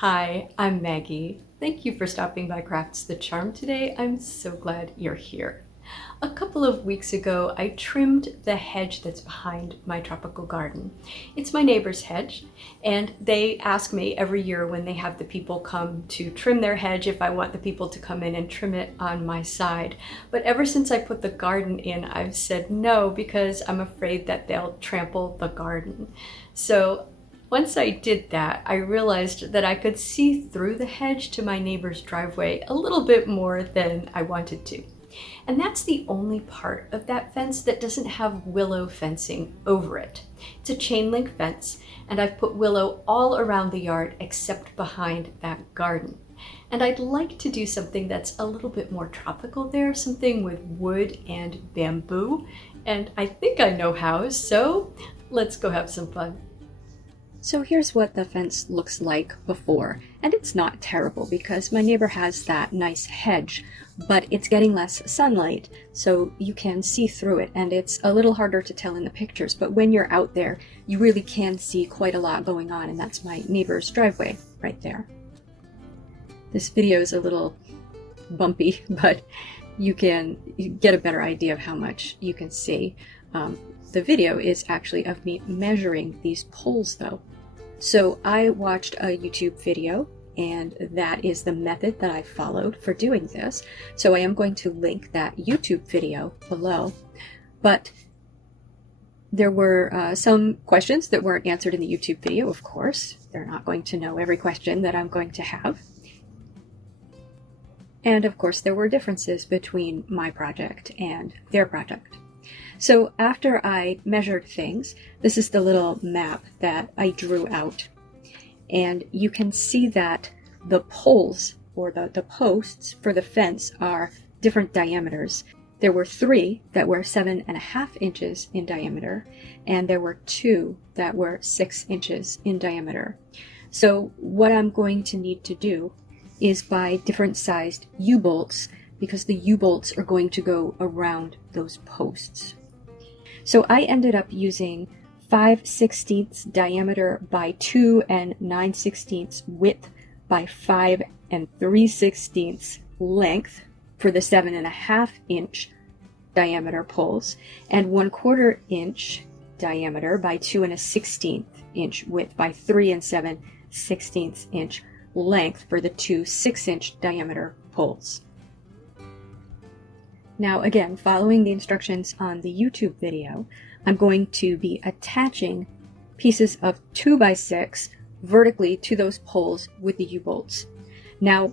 Hi, I'm Maggie. Thank you for stopping by Crafts the Charm today. I'm so glad you're here. A couple of weeks ago, I trimmed the hedge that's behind my tropical garden. It's my neighbor's hedge, and they ask me every year when they have the people come to trim their hedge if I want the people to come in and trim it on my side. But ever since I put the garden in, I've said no because I'm afraid that they'll trample the garden. So once I did that, I realized that I could see through the hedge to my neighbor's driveway a little bit more than I wanted to. And that's the only part of that fence that doesn't have willow fencing over it. It's a chain link fence, and I've put willow all around the yard except behind that garden. And I'd like to do something that's a little bit more tropical there, something with wood and bamboo. And I think I know how, so let's go have some fun. So here's what the fence looks like before, and it's not terrible because my neighbor has that nice hedge, but it's getting less sunlight, so you can see through it, and it's a little harder to tell in the pictures, but when you're out there, you really can see quite a lot going on, and that's my neighbor's driveway right there. This video is a little bumpy, but you can get a better idea of how much you can see. The video is actually of me measuring these poles though. So I watched a YouTube video, and that is the method that I followed for doing this. So I am going to link that YouTube video below. But there were some questions that weren't answered in the YouTube video, of course. They're not going to know every question that I'm going to have. And of course, there were differences between my project and their project. So after I measured things, this is the little map that I drew out. And you can see that the poles, or the posts for the fence, are different diameters. There were 3 that were 7.5 inches in diameter, and there were 2 that were 6 inches in diameter. So what I'm going to need to do is buy different sized U-bolts, because the U-bolts are going to go around those posts. So I ended up using 5/16 diameter by 2 and 9/16 width by 5 and 3/16 length for the 7.5 inch diameter poles, and 1/4 inch diameter by 2 and 1/16 inch width by 3 and 7/16 inch length for the 2 6-inch diameter poles. Now again, following the instructions on the YouTube video, I'm going to be attaching pieces of 2x6 vertically to those poles with the U-bolts. Now,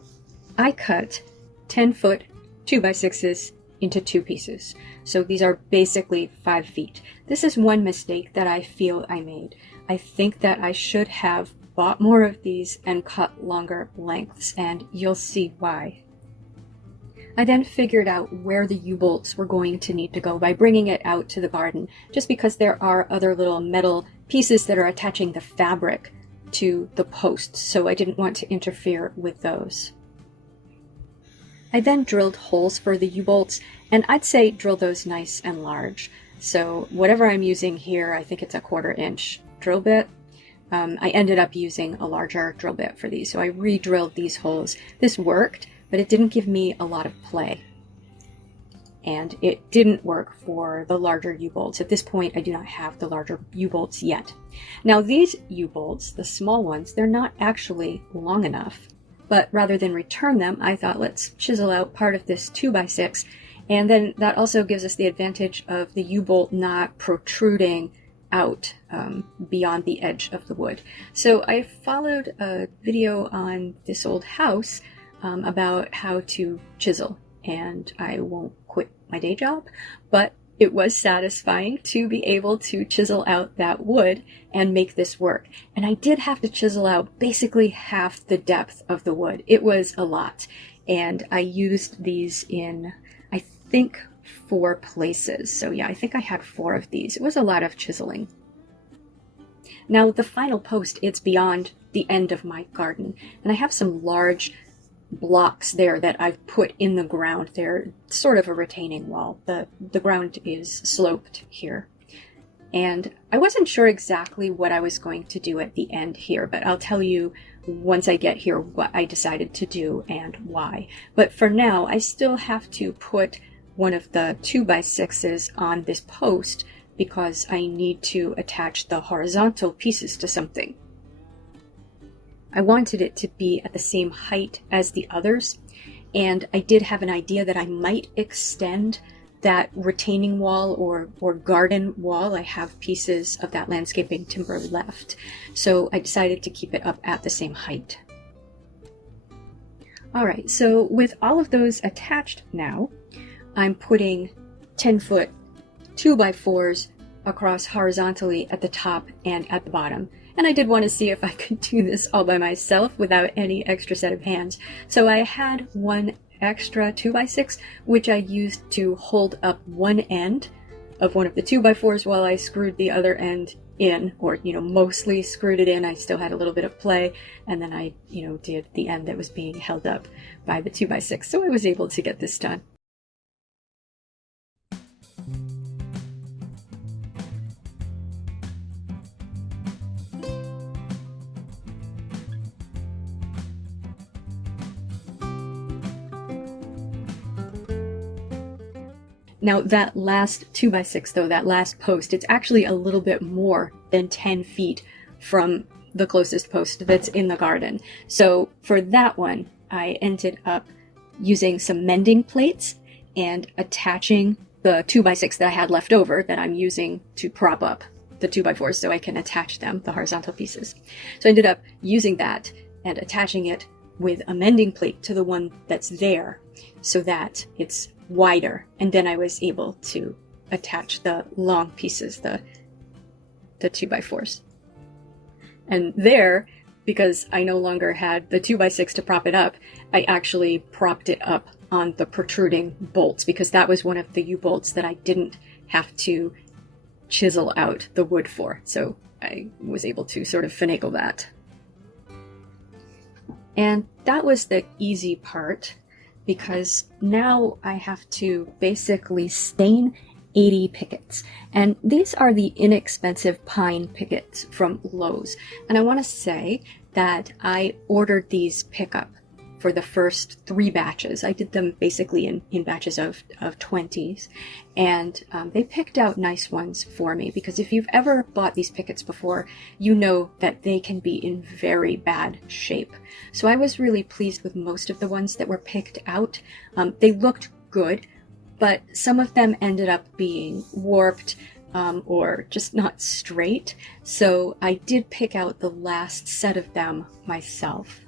I cut 10-foot 2x6s into 2 pieces. So these are basically 5 feet. This is one mistake that I feel I made. I think that I should have bought more of these and cut longer lengths, and you'll see why. I then figured out where the U-bolts were going to need to go by bringing it out to the garden, just because there are other little metal pieces that are attaching the fabric to the posts, so I didn't want to interfere with those. I then drilled holes for the U-bolts, and I'd say drill those nice and large. So whatever I'm using here, I think it's a 1/4 inch drill bit. I ended up using a larger drill bit for these, so I re-drilled these holes. This worked, but it didn't give me a lot of play. And it didn't work for the larger U-bolts. At this point, I do not have the larger U-bolts yet. Now these U-bolts, the small ones, they're not actually long enough. But rather than return them, I thought let's chisel out part of this 2x6. And then that also gives us the advantage of the U-bolt not protruding out beyond the edge of the wood. So I followed a video on this old house about how to chisel, and I won't quit my day job, but it was satisfying to be able to chisel out that wood and make this work. And I did have to chisel out basically half the depth of the wood. It was a lot, and I used these in, I think, 4 places. So yeah, I think I had 4 of these. It was a lot of chiseling. Now the final post, it's beyond the end of my garden, and I have some large blocks there that I've put in the ground. They're sort of a retaining wall. The ground is sloped here. And I wasn't sure exactly what I was going to do at the end here, but I'll tell you once I get here what I decided to do and why. But for now, I still have to put one of the 2x6s on this post because I need to attach the horizontal pieces to something. I wanted it to be at the same height as the others, and I did have an idea that I might extend that retaining wall or garden wall. I have pieces of that landscaping timber left, so I decided to keep it up at the same height. Alright, so with all of those attached now, I'm putting 10-foot 2x4s across horizontally at the top and at the bottom. And I did want to see if I could do this all by myself without any extra set of hands. So I had one extra 2x6, which I used to hold up one end of one of the 2x4s while I screwed the other end in, or, mostly screwed it in. I still had a little bit of play, and then I, did the end that was being held up by the 2x6. So I was able to get this done. Now that last 2x6 though, that last post, it's actually a little bit more than 10 feet from the closest post that's in the garden. So for that one, I ended up using some mending plates and attaching the 2x6 that I had left over that I'm using to prop up the 2x4s so I can attach them, the horizontal pieces. So I ended up using that and attaching it with a mending plate to the one that's there so that it's wider, and then I was able to attach the long pieces, the 2x4s. And there, because I no longer had the 2x6 to prop it up, I actually propped it up on the protruding bolts, because that was one of the U-bolts that I didn't have to chisel out the wood for. So I was able to sort of finagle that. And that was the easy part, because now I have to basically stain 80 pickets. And these are the inexpensive pine pickets from Lowe's. And I want to say that I ordered these pickup for the first 3 batches. I did them basically in batches of 20s. And they picked out nice ones for me, because if you've ever bought these pickets before, you know that they can be in very bad shape. So I was really pleased with most of the ones that were picked out. They looked good, but some of them ended up being warped or just not straight. So I did pick out the last set of them myself.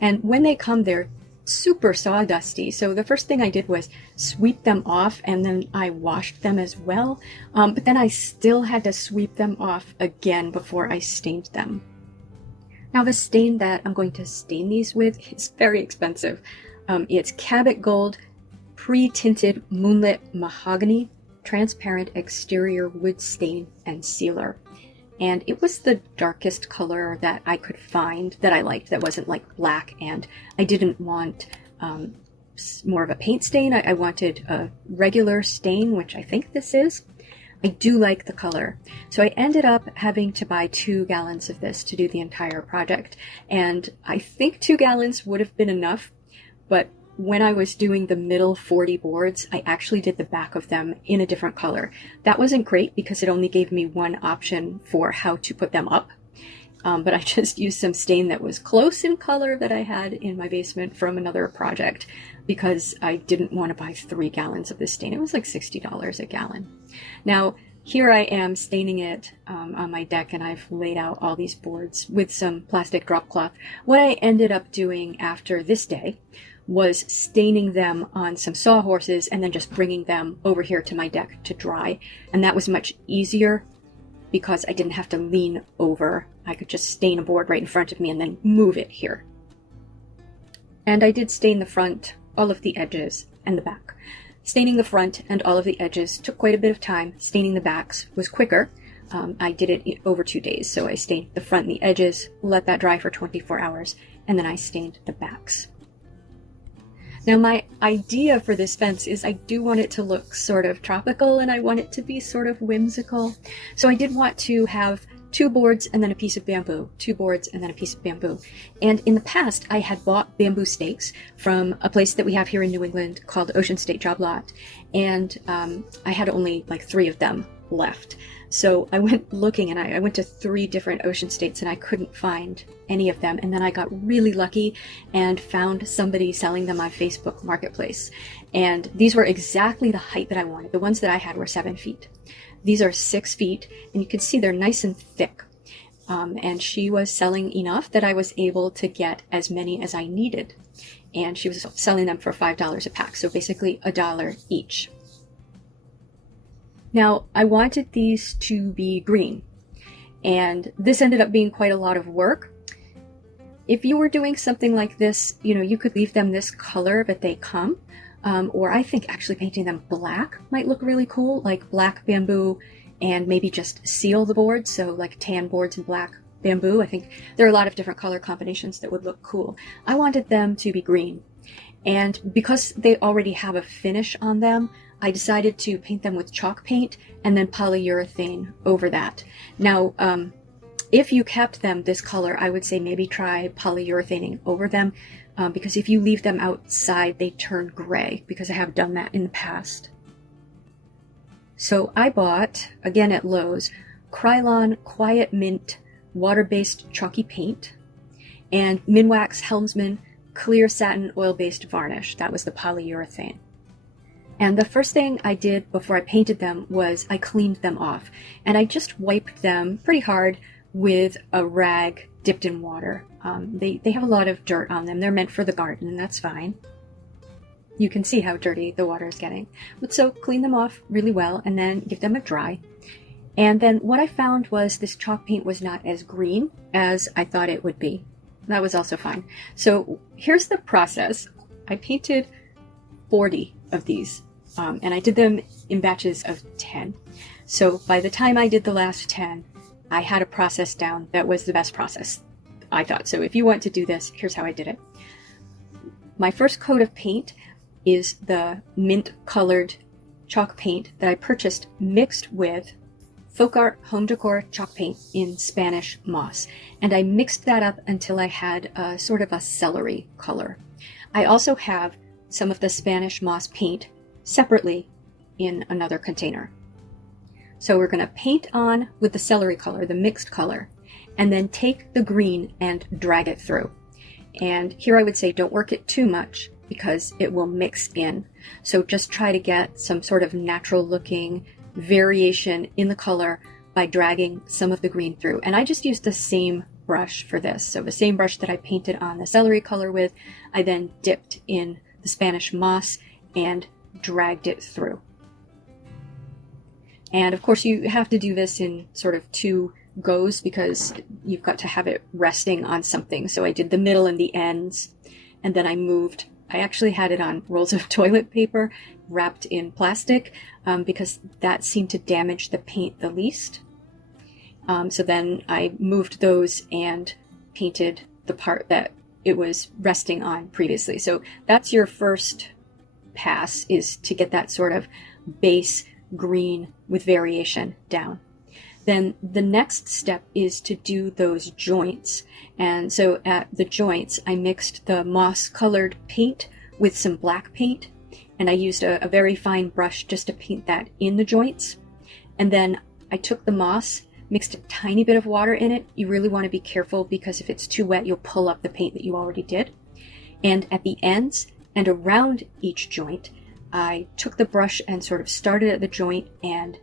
And when they come, they're super sawdusty. So the first thing I did was sweep them off, and then I washed them as well. But then I still had to sweep them off again before I stained them. Now the stain that I'm going to stain these with is very expensive. It's Cabot Gold Pre-Tinted Moonlit Mahogany Transparent Exterior Wood Stain and Sealer. And it was the darkest color that I could find that I liked, that wasn't like black, and I didn't want more of a paint stain. I wanted a regular stain, which I think this is. I do like the color. So I ended up having to buy 2 gallons of this to do the entire project. And I think 2 gallons would have been enough, but when I was doing the middle 40 boards, I actually did the back of them in a different color. That wasn't great because it only gave me one option for how to put them up. But I just used some stain that was close in color that I had in my basement from another project, because I didn't want to buy 3 gallons of this stain. It was like $60 a gallon. Now, here I am staining it on my deck, and I've laid out all these boards with some plastic drop cloth. What I ended up doing after this day was staining them on some sawhorses and then just bringing them over here to my deck to dry. And that was much easier because I didn't have to lean over. I could just stain a board right in front of me and then move it here. And I did stain the front, all of the edges, and the back. Staining the front and all of the edges took quite a bit of time. Staining the backs was quicker. I did it over 2 days. So I stained the front and the edges, let that dry for 24 hours, and then I stained the backs. Now my idea for this fence is I do want it to look sort of tropical, and I want it to be sort of whimsical. So I did want to have 2 boards and then a piece of bamboo, 2 boards and then a piece of bamboo. And in the past, I had bought bamboo stakes from a place that we have here in New England called Ocean State Job Lot, and I had only like 3 of them left. So I went looking, and I went to 3 different Ocean States, and I couldn't find any of them. And then I got really lucky and found somebody selling them on Facebook Marketplace. And these were exactly the height that I wanted. The ones that I had were 7 feet. These are 6 feet, and you can see they're nice and thick. And she was selling enough that I was able to get as many as I needed. And she was selling them for $5 a pack, so basically $1 each. Now, I wanted these to be green, and this ended up being quite a lot of work. If you were doing something like this, you could leave them this color that they come, or I think actually painting them black might look really cool, like black bamboo, and maybe just seal the boards, so like tan boards and black bamboo. I think there are a lot of different color combinations that would look cool. I wanted them to be green, and because they already have a finish on them, I decided to paint them with chalk paint and then polyurethane over that. Now, if you kept them this color, I would say maybe try polyurethaning over them, because if you leave them outside, they turn gray, because I have done that in the past. So I bought, again at Lowe's, Krylon Quiet Mint water-based chalky paint and Minwax Helmsman clear satin oil-based varnish. That was the polyurethane. And the first thing I did before I painted them was I cleaned them off. And I just wiped them pretty hard with a rag dipped in water. They have a lot of dirt on them. They're meant for the garden, and that's fine. You can see how dirty the water is getting. But so clean them off really well and then give them a dry. And then what I found was this chalk paint was not as green as I thought it would be. That was also fine. So here's the process. I painted 40 of these. And I did them in batches of 10. So by the time I did the last 10, I had a process down that was the best process, I thought. So if you want to do this, here's how I did it. My first coat of paint is the mint colored chalk paint that I purchased mixed with Folk Art Home Decor chalk paint in Spanish moss. And I mixed that up until I had a sort of a celery color. I also have some of the Spanish moss paint separately in another container. So we're going to paint on with the celery color, the mixed color, and then take the green and drag it through. And here I would say don't work it too much because it will mix in. So just try to get some sort of natural looking variation in the color by dragging some of the green through. And I just used the same brush for this. So the same brush that I painted on the celery color with, I then dipped in the Spanish moss and dragged it through. And of course you have to do this in sort of 2 goes because you've got to have it resting on something. So I did the middle and the ends, and then I actually had it on rolls of toilet paper wrapped in plastic because that seemed to damage the paint the least. So then I moved those and painted the part that it was resting on previously. So that's your first pass, is to get that sort of base green with variation down. Then the next step is to do those joints. And so at the joints, I mixed the moss colored paint with some black paint, and I used a very fine brush just to paint that in the joints. And then I took the moss, mixed a tiny bit of water in it. You really want to be careful because if it's too wet, you'll pull up the paint that you already did. And at the ends and around each joint, I took the brush and sort of started at the joint and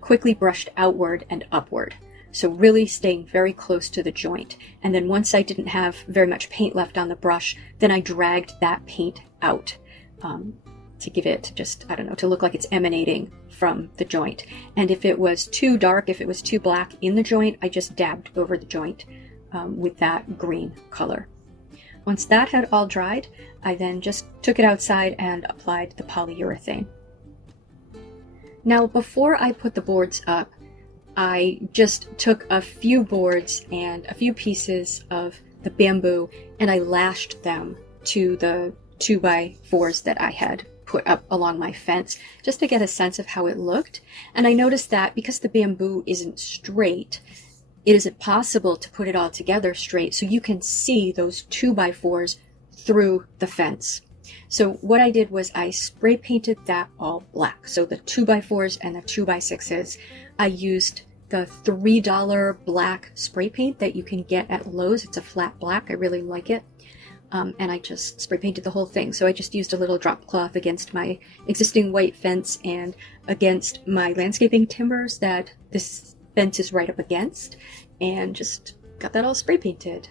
quickly brushed outward and upward. So really staying very close to the joint. And then once I didn't have very much paint left on the brush, then I dragged that paint out to give it just, to look like it's emanating from the joint. And if it was too dark, if it was too black in the joint, I just dabbed over the joint with that green color. Once that had all dried, I then just took it outside and applied the polyurethane. Now, before I put the boards up, I just took a few boards and a few pieces of the bamboo and I lashed them to the 2x4s that I had put up along my fence just to get a sense of how it looked. And I noticed that because the bamboo isn't straight, it isn't possible to put it all together straight, so you can see those 2x4s through the fence. So what I did was I spray painted that all black. So the 2x4s and the 2x6s, I used the $3 black spray paint that you can get at Lowe's. It's a flat black. I really like it. And I just spray painted the whole thing. So I just used a little drop cloth against my existing white fence and against my landscaping timbers that this fence is right up against, and just got that all spray painted.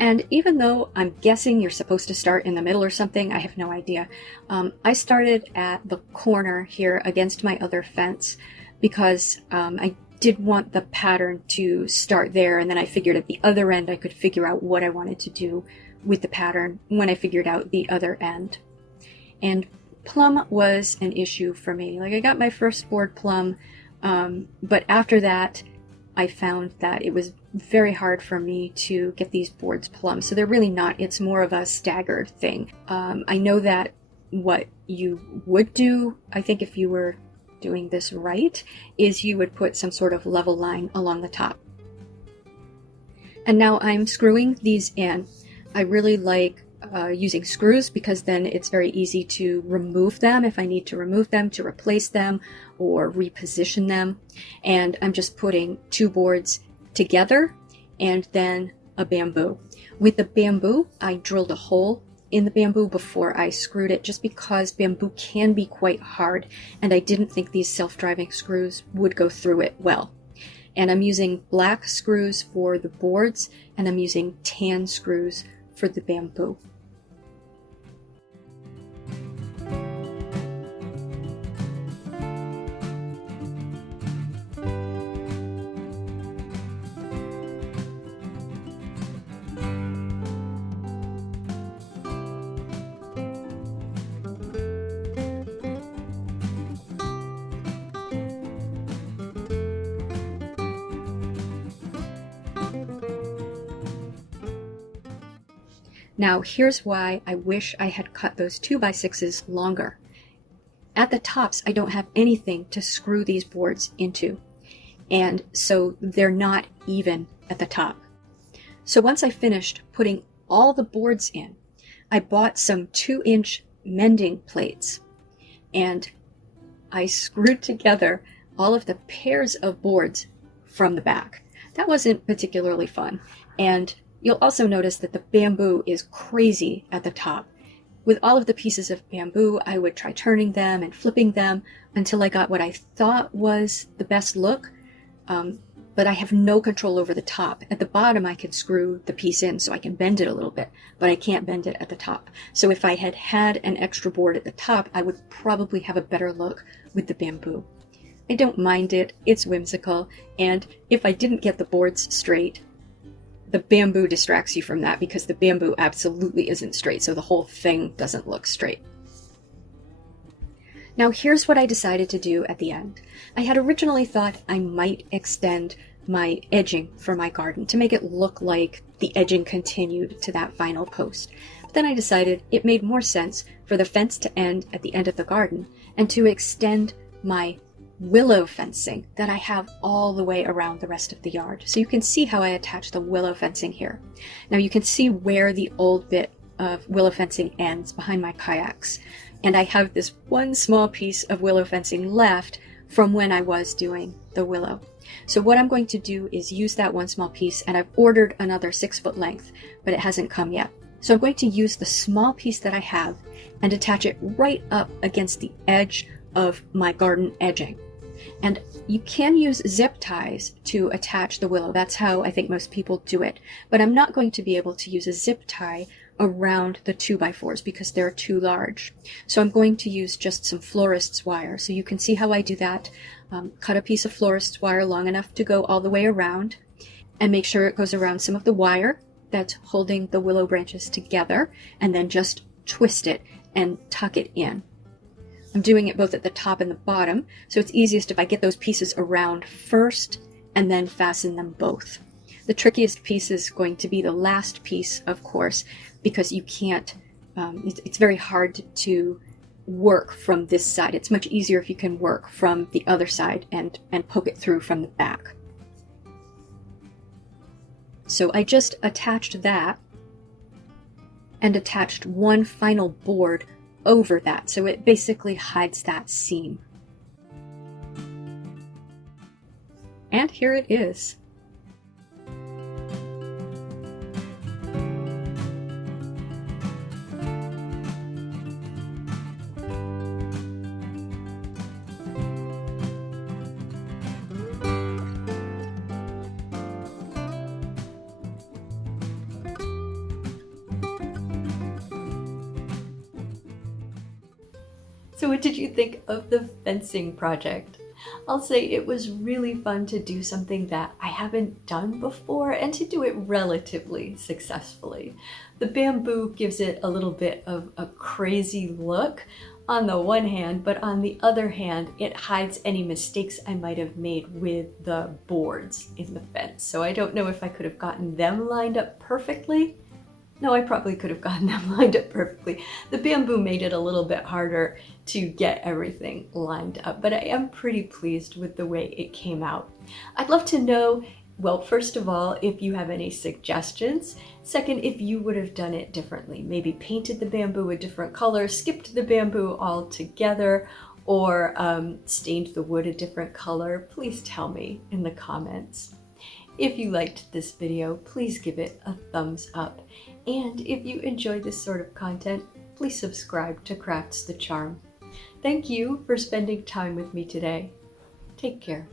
And even though I'm guessing you're supposed to start in the middle or something, I have no idea. I started at the corner here against my other fence because I did want the pattern to start there, and then I figured at the other end I could figure out what I wanted to do with the pattern when I figured out the other end. And plum was an issue for me. Like, I got my first board plum, but after that I found that it was very hard for me to get these boards plumb. So they're really not. It's more of a staggered thing. I know that what you would do, I think if you were doing this right, is you would put some sort of level line along the top. And now I'm screwing these in. I really like using screws because then it's very easy to remove them if I need to remove them, to replace them or reposition them. And I'm just putting two boards together and then a bamboo. With the bamboo, I drilled a hole in the bamboo before I screwed it, just because bamboo can be quite hard and I didn't think these self-driving screws would go through it well. And I'm using black screws for the boards and I'm using tan screws for the bamboo. Now here's why I wish I had cut those 2x6s longer. At the tops, I don't have anything to screw these boards into, and so they're not even at the top. So once I finished putting all the boards in, I bought some 2-inch mending plates, and I screwed together all of the pairs of boards from the back. That wasn't particularly fun, and you'll also notice that the bamboo is crazy at the top. With all of the pieces of bamboo, I would try turning them and flipping them until I got what I thought was the best look, but I have no control over the top. At the bottom, I can screw the piece in so I can bend it a little bit, but I can't bend it at the top. So if I had had an extra board at the top, I would probably have a better look with the bamboo. I don't mind it, it's whimsical, and if I didn't get the boards straight, the bamboo distracts you from that because the bamboo absolutely isn't straight, so the whole thing doesn't look straight. Now here's what I decided to do at the end. I had originally thought I might extend my edging for my garden to make it look like the edging continued to that final post. But then I decided it made more sense for the fence to end at the end of the garden and to extend my willow fencing that I have all the way around the rest of the yard. So you can see how I attach the willow fencing here. Now you can see where the old bit of willow fencing ends behind my kayaks. And I have this one small piece of willow fencing left from when I was doing the willow. So what I'm going to do is use that one small piece, and I've ordered another 6-foot length, but it hasn't come yet. So I'm going to use the small piece that I have and attach it right up against the edge of my garden edging. And you can use zip ties to attach the willow. That's how I think most people do it. But I'm not going to be able to use a zip tie around the 2x4s because they're too large. So I'm going to use just some florist's wire. So you can see how I do that. Cut a piece of florist's wire long enough to go all the way around and make sure it goes around some of the wire that's holding the willow branches together, and then just twist it and tuck it in. I'm doing it both at the top and the bottom, so it's easiest if I get those pieces around first and then fasten them both. The trickiest piece is going to be the last piece, of course, because you can't it's very hard to work from this side. It's much easier if you can work from the other side and poke it through from the back. So I just attached that and attached one final board over that, so it basically hides that seam. And here it is. So what did you think of the fencing project? I'll say it was really fun to do something that I haven't done before and to do it relatively successfully. The bamboo gives it a little bit of a crazy look on the one hand, but on the other hand, it hides any mistakes I might have made with the boards in the fence. So I don't know if I could have gotten them lined up perfectly. No, I probably could have gotten them lined up perfectly. The bamboo made it a little bit harder to get everything lined up, but I am pretty pleased with the way it came out. I'd love to know, well, first of all, if you have any suggestions. Second, if you would have done it differently. Maybe painted the bamboo a different color, skipped the bamboo altogether, or stained the wood a different color. Please tell me in the comments. If you liked this video, please give it a thumbs up. And if you enjoy this sort of content, please subscribe to Crafts the Charm. Thank you for spending time with me today. Take care.